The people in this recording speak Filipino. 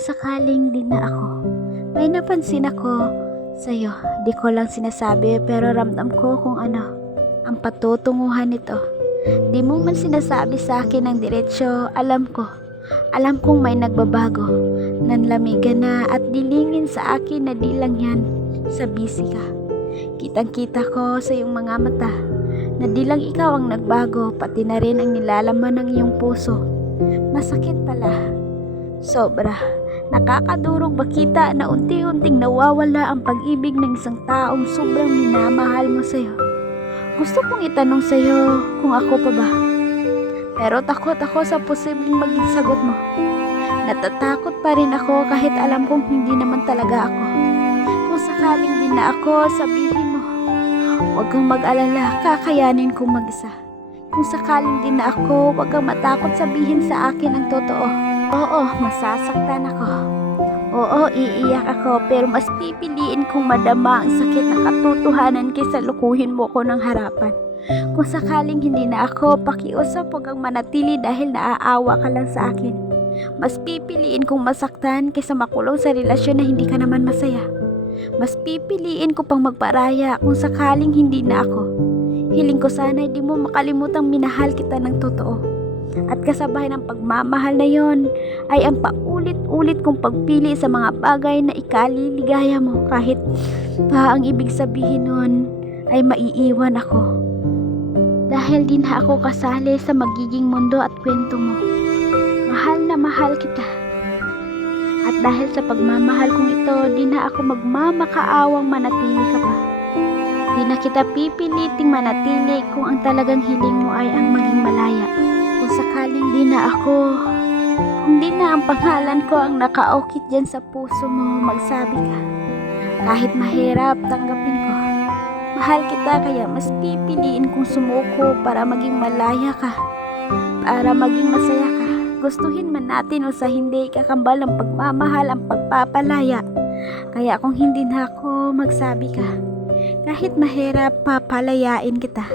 sakaling di na ako. May napansin ako sa'yo. Di ko lang sinasabi pero ramdam ko kung ano ang patutunguhan nito. Di mo man sinasabi sa akin ng diretsyo, alam ko. Alam kong may nagbabago. Nanlamigan na at dilingin sa akin na di lang yan sa busy ka. Kitang kita ko sa iyong mga mata na di lang ikaw ang nagbago, pati na rin ang nilalaman ng iyong puso. Masakit pala. Sobra. Nakakadurog makita na unti-unting nawawala ang pag-ibig ng isang taong sobrang minamahal mo sa'yo. Gusto kong itanong sa'yo kung ako pa ba. Pero takot ako sa posibleng maging sagot mo. Natatakot pa rin ako kahit alam kong hindi naman talaga ako. Kung sakaling din na ako, sabihin mo. Huwag kang mag-alala, kakayanin kong mag-isa. Kung sakaling din na ako, huwag kang matakot sabihin sa akin ang totoo. Oo, masasaktan ako. Oo, iiyak ako pero mas pipiliin kong madama ang sakit ng katotohanan kaysa lukuhin mo ko ng harapan. Kung sakaling hindi na ako, pakiusap huwag kang manatili dahil naaawa ka lang sa akin. Mas pipiliin kong masaktan kaysa makulong sa relasyon na hindi ka naman masaya. Mas pipiliin ko pang magparaya kung sakaling hindi na ako. Hiling ko sana hindi mo makalimutang minahal kita ng totoo. At kasabay ng pagmamahal na yon ay ang paulit-ulit kong pagpili sa mga bagay na ikaliligaya mo kahit pa ang ibig sabihin nun ay maiiwan ako. Dahil din na ako kasali sa magiging mundo at kwento mo. Mahal na mahal kita. At dahil sa pagmamahal kong ito, di na ako magmamakaawang manatili ka pa. Di na kita pipiliting manatili kung ang talagang hiling mo ay ang maging malaya. Kung sakaling di na ako, kung di na ang pangalan ko ang nakaukit dyan sa puso mo, magsabi ka. Kahit mahirap, tanggapin ko. Mahal kita kaya mas pipiliin kong sumuko para maging malaya ka. Para maging masaya ka. Gustuhin man natin o sa hindi kakambal ang pagmamahal ang pagpapalaya. Kaya kung hindi na ako, magsabi ka. Kahit mahirap, papalayain kita.